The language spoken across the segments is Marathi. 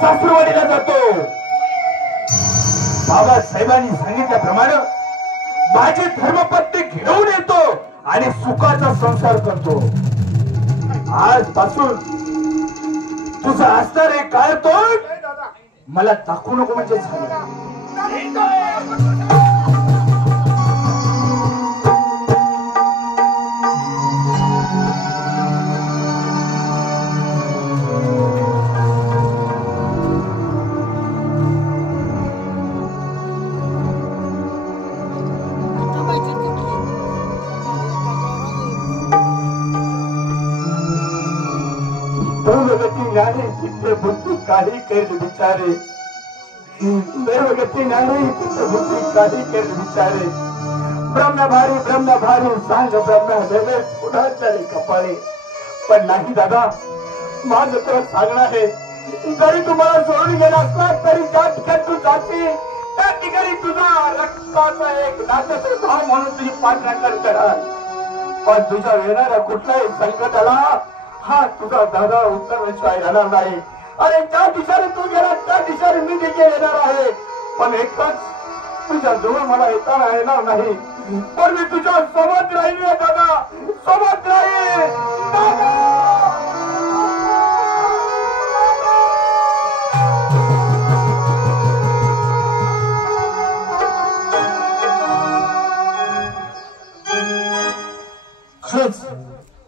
सासरवाडीला जातो. बाबासाहेबांनी सांगितल्याप्रमाणे माझी धर्मपत्नी घेऊन येतो आणि सुखाचा संसार करतो. आजपासून तुझा असणारे काय तोड मला दाखवू नको म्हणजे झालं. चित्ते बुद्धि काही कर विचारे, देवगती नाही चित्ते बुद्धि काही कर विचारे. ब्रह्म भारी सांग ब्रह्म देवे पुन्हा चले कपाळे. पण नाही दादा, माझं तर सांगणं आहे, जरी तुम्हाला सोडून गेला असला तरी ज्या ठिकाणी तू जाते त्या ठिकाणी तुझा रक्ताचा एक नात्याचा भाव म्हणून तुझी पाठराखण कराल. पण तुझ्या येणाऱ्या कुठल्याही संकटाला हा तुझा दादा उत्तराशिवाय येणार नाही. अरे ज्या दिशेने तू गेला त्या दिशेने मी देखील येणार आहे. पण एकच तुझ्या जवळ मला येताना येणार नाही, पण मी तुझ्या सोबत राहील दादा, सोबत राहील. खरंच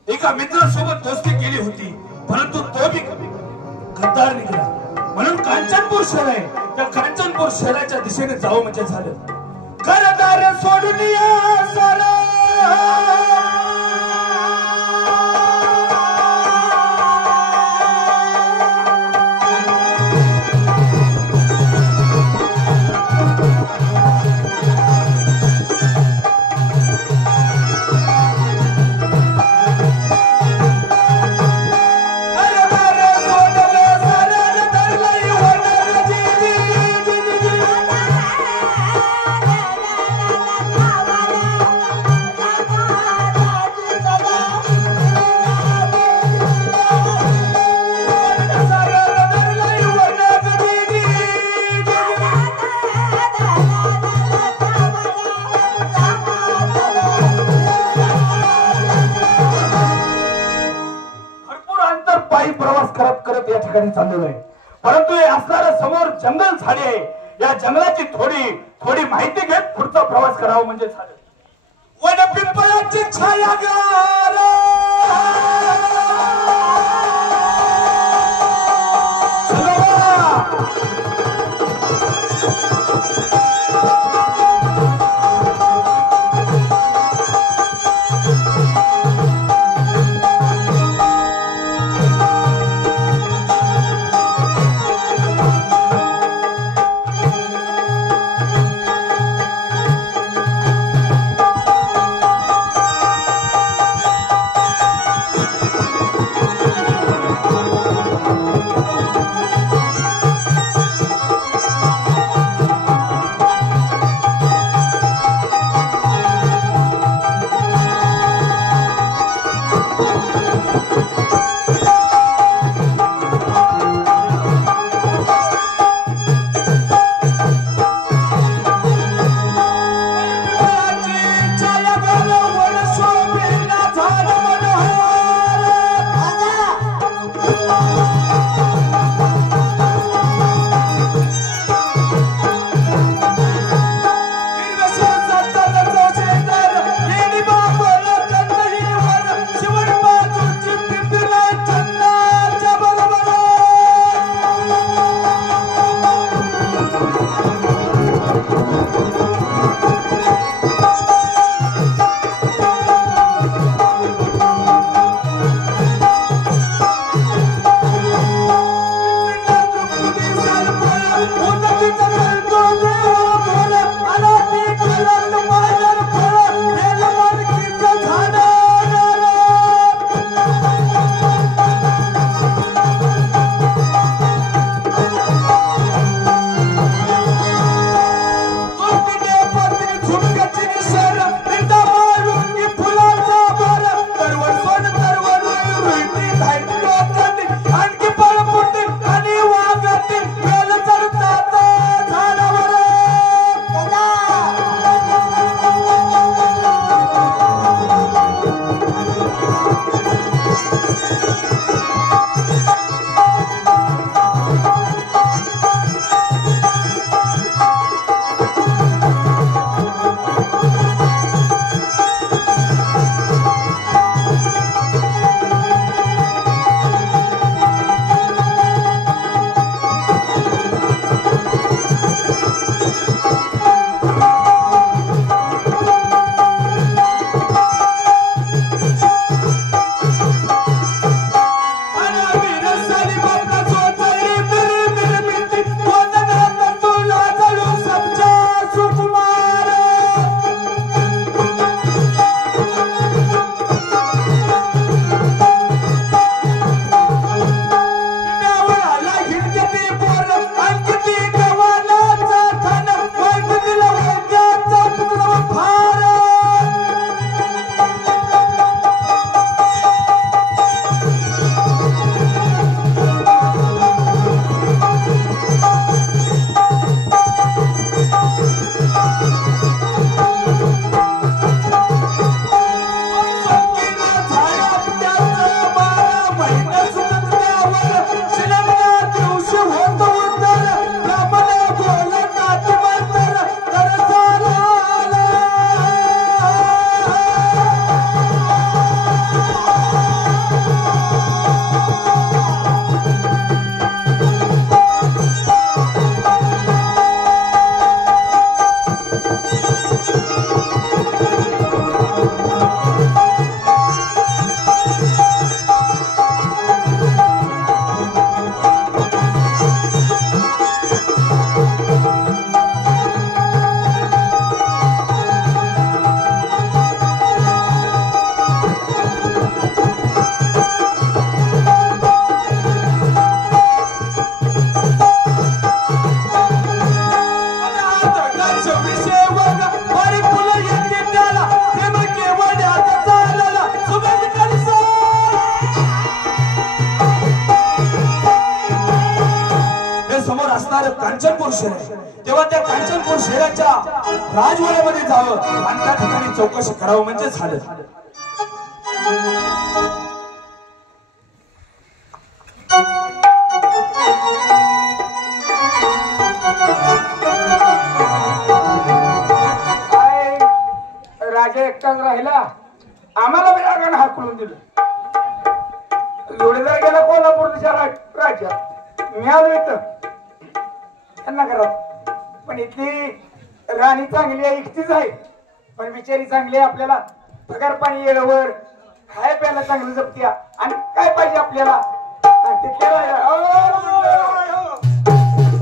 एका मित्रासोबत दोस्ती केली होती, परंतु तो बी गद्दार निघाला. म्हणून कांचनपूर शहर आहे, त्या कांचनपूर शहराच्या दिशेने जावं म्हणजे झालं. घरदार सोडून या सारा या ठिकाणी चाललेलो आहे. परंतु हे असणारा समोर जंगल झाले आहे, या जंगलाची थोडी माहिती घेत पुढचा प्रवास करावा म्हणजे झालं. वनपिंपळाची छायागार असणारं कांचनपूर शहर आहे. तेव्हा त्या कांचनपूर शहराच्या राजवाड्यामध्ये जावं आणि त्या ठिकाणी चौकशी करावं म्हणजे झालं. राजा एकटाच राहिला, आम्हाला विरागाने हाकलून दिलं. जोडीदार गेला कोल्हापूरच्या राज्यात, मी आलो इथं त्यांना घरात. पण इथली राणी चांगली आहे, एकटीच आहे, पण बिचारी चांगली आहे. आपल्याला पगार पाणी येळवर, खाय प्यायला चांगलं जपत्या, आणि काय पाहिजे आपल्याला ते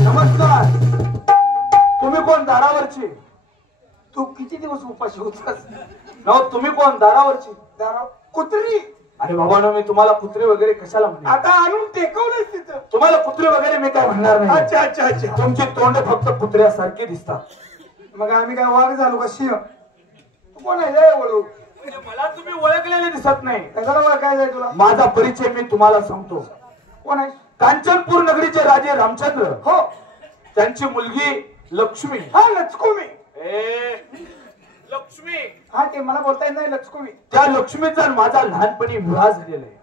नमस्कार. तुम्ही कोण दारावरची? तू किती दिवस उपाशी होतास? नव तुम्ही कोण दारावरची? दारावर कुत्री. अरे बाबा मी तुम्हाला कुत्री वगैरे कशाला म्हणते? आता आणून टेकवलंच तिथं. तुम्हाला कुत्री वगैरे मी काय म्हणणार नाही. अच्छा अच्छा अच्छा. तुमची तोंड फक्त कुत्र्यासारखी दिसतात. मग आम्ही काय वाघ झालो का सिंह? तू कोण आहे ओळख? मला तुम्ही ओळखलेले दिसत नाही. कशाला ओळखायचं आहे तुला? माझा परिचय मी तुम्हाला सांगतो. कोण आहे? कांचनपूर नगरीचे राजे रामचंद्र. हो. त्यांची मुलगी लक्ष्मी. हा लक्ष्मी. लक्ष्मी. हा ते मला बोलता येत नाही. लक्ष्मी. त्या लक्ष्मीचा माझा लहानपणी विवाह झालेला आहे.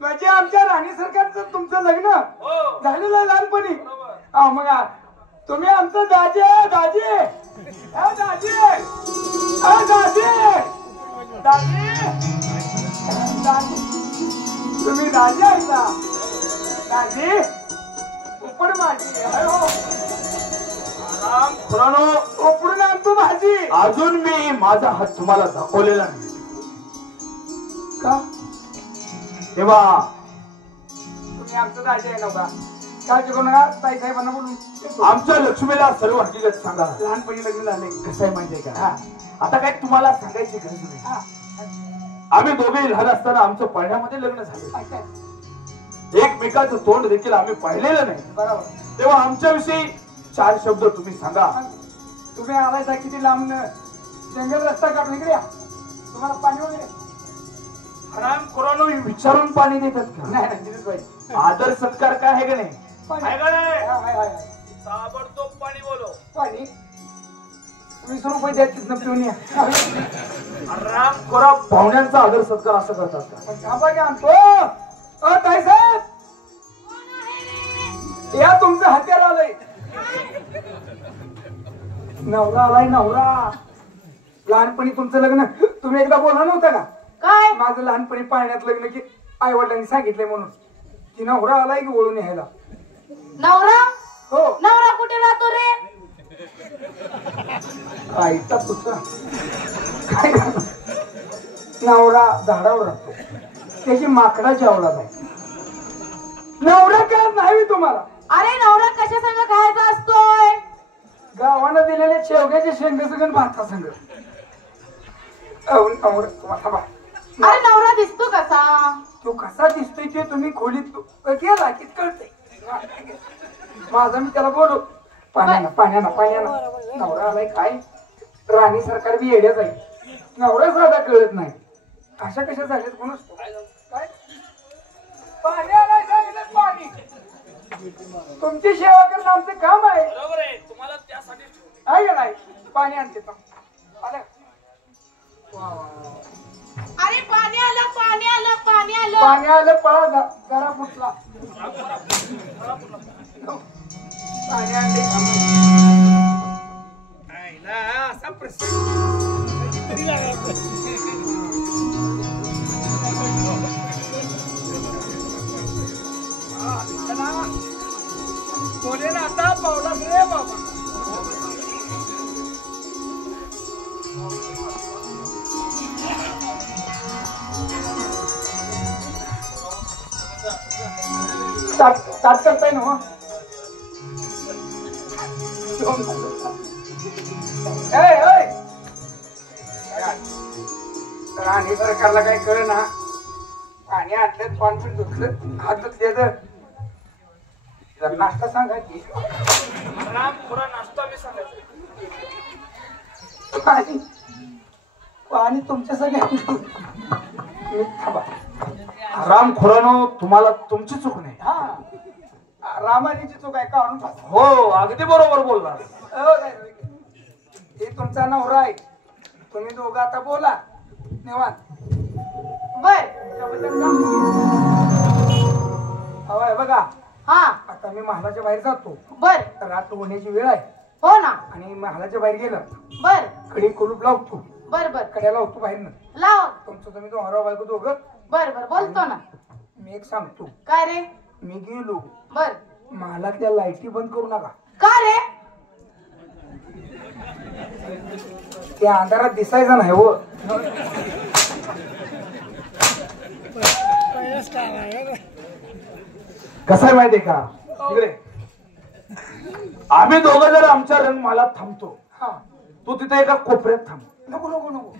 म्हणजे आमच्या राणी सरकारचं तुमचं लग्न झालेलं आहे लहानपणी? मग तुम्ही आमचं दाजी दाजी दाजी दाजी दाजी तुम्ही दाजी आहे का? दाजी उपर माझी उकडून आणतो भाजी. अजून मी माझा हात तुम्हाला दाखवलेला नाही का? तेव्हा तुम्ही आमचं दाजी आहे नव्हता. काळजी करू नका. ताई साहेबांना बोलून आमच्या लक्ष्मीला सर्व हकीकत सांगा. लहानपणी लग्न झाले. कसं आहे माहितीये का? आता काय तुम्हाला सांगायची गरज नाही. आम्ही दोघेही लहान असताना आमचं पाण्यामध्ये लग्न झालं. एकमेकाचं तोंड देखील आम्ही पाहिलेलं नाही. बरोबर. तेव्हा आमच्याविषयी 4 शब्द तुम्ही सांगा. तुम्ही आलायचा किती लांब? जंगल रस्ता काढून इकडे या. तुम्हाला पाणी वगैरे हराम कोरोना विचारून पाणी देतात का? नाही. आदर सत्कार काय आहे का नाही? ताबडतोब पाणी बोलो. पाणी 20 रुपये द्या तिथनं पिऊन या. राम खोरा पाहुण्यांचा आदर सत्कार असं करतात का? थांबा की आणतो. ताई साहेब या, तुमचं हत्यार आलंय. नवरा आलाय. नवरा. लहानपणी तुमचं लग्न तुम्ही एकदा बोलला नव्हता का? काय? माझं लहानपणी पाळण्यात लग्न की आई वडिलांनी सांगितलंय म्हणून. की नवरा आलाय की ओळून यायला. नवरा? हो. नवरा कुठे राहतो रे? आईचा पुत्र. काय नवरा झाडावर राहतो. त्याची माकडाची आवडत आहे. नवरा काय नाही तुम्हाला? अरे नवरा कशा संग खायचा असतोय? गावानं दिलेले शेवग्याचे शेंग सगळं भाता संग. अरे नवरा दिसतो कसा? तो कसा दिसतोय ते तुम्ही खोलीत गेला की कळते. माझा मी त्याला बोलू. पाण्यानं पाण्यानं पाण्यानं. नवरा आलाय काय? राणी सरकार बी येड्याच आहे. नवरा साधा कळत नाही. अशा कशा झाल्यात कोण असतो? काय पाणी आलाय सांगितलं. पाणी तुमची सेवा करणं आमचं काम आहे. बरोबर आहे. तुम्हाला त्यासाठी आहे का नाही? पाणी आणते. आलं. अरे पाणी आलं पाणी आलं पाणी आलं पाणी आलं. पळा जरा फुटला. पाणी आणले. असा प्रश्न बोले ना आता पावला रे बाबा. स्टार्ट करताय ना? राणी सरकारला काही कळ ना. पाणी आणलं. पाणी पण धुतलं. हात धुतले तर नाश्ता सांगा की. नाश्ता मी सांगायचं. पाणी तुमच्यासाठी. राम खोरानो तुम्हाला तुमची चूक नाही. रामाजीची चूक आहे का अनुपास हो अगदी बरोबर बोलला. हे तुमचा नवरा आहे. तुम्ही दोघं आता बोला निवांत. बर हवाय बघा. हा आता मी महालाच्या बाहेर जातो. बर रात्र होण्याची वेळ आहे हो ना आणि महालाच्या बाहेर गेलं बर कडे कुलूप लावतो. बर बर कड्या लावतो बाहेरनं. लाव तुमचं तुम्ही दोघं बायको दोघं. बर बर बोलतो ना. मी एक सांगतो. काय रे मी गेलो बर महालातल्या लाईटी बंद करू नका. का रे त्या अंधारात दिसायचं नाही हो. कसं आहे माहितीये का इकडे आम्ही दोघं जर आमच्या रंगमालात थांबतो हा तू तिथे एका कोपऱ्यात थांब. नको नको नको.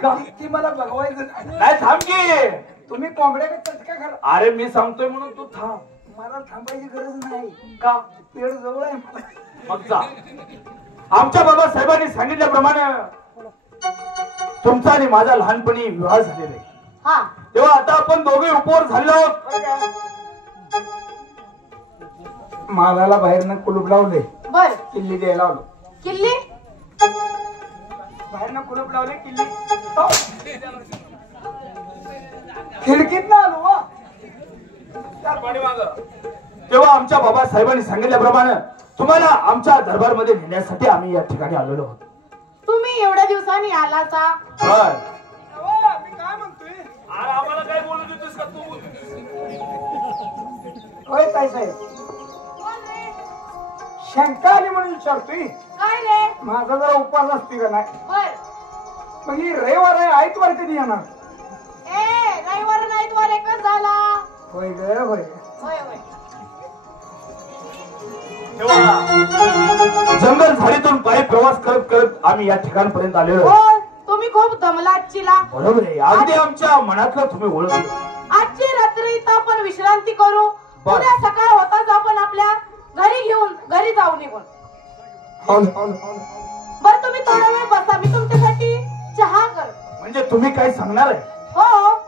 का? ती मला बघवायचं नाही. नाही थांब की. तुम्ही कोंबड्या चटका करा. अरे मी सांगतोय म्हणून तू थांब. मला थांबायची गरज नाही. का पेड जवळ आहे मला. मग जा. आमच्या बाबासाहेबांनी सांगितल्याप्रमाणे तुमचा आणि माझा लहानपणी विवाह झालेला आहे. हा तेव्हा आता आपण दोघे उपवर झालो आहोत. मालाला बाहेरनं कुलूप लावले. बर किल्ली द्यायला लावलो. किल्ली बाहेरनं कुलूप लावले किल्ली. हो. खिडकीत ना आलो वा. तेव्हा आमच्या बाबासाहेबांनी सांगितल्याप्रमाणे तुम्हाला आमच्या दरबारमध्ये नेण्यासाठी आम्ही या ठिकाणी आलेलो आहोत. तुम्ही एवढ्या दिवसांनी आलासा. बर मी काय म्हणतोय. आम्हाला काय बोलू देतोस का तू. होय ताई साहेब शंका आली म्हणून विचारतोय. काय रे माझा जरा उपवास असते का नाही. बर मग ही रविवार आहे आयतवार कधी येणार. ए रविवार नाहीत वर एकच झाला. होय ग होय. होय होय जंगल झाडीतून पायी प्रवास करत करत आम्ही या ठिकाणपर्यंत आलेलो आहोत. हो तुम्ही खूप दमलात चिला. बरोबर आहे. अगदी आमच्या मनातलं तुम्ही ओळखलं. आजची रात्री इथं आपण विश्रांती करू. बर. उद्या सकाळ होताच आपण आपल्या घरी जाऊ निघून. बर तुम्ही थोडा वेळ बसा मी तुमच्यासाठी चहा कर. म्हणजे तुम्ही काय सांगणार आहे. हो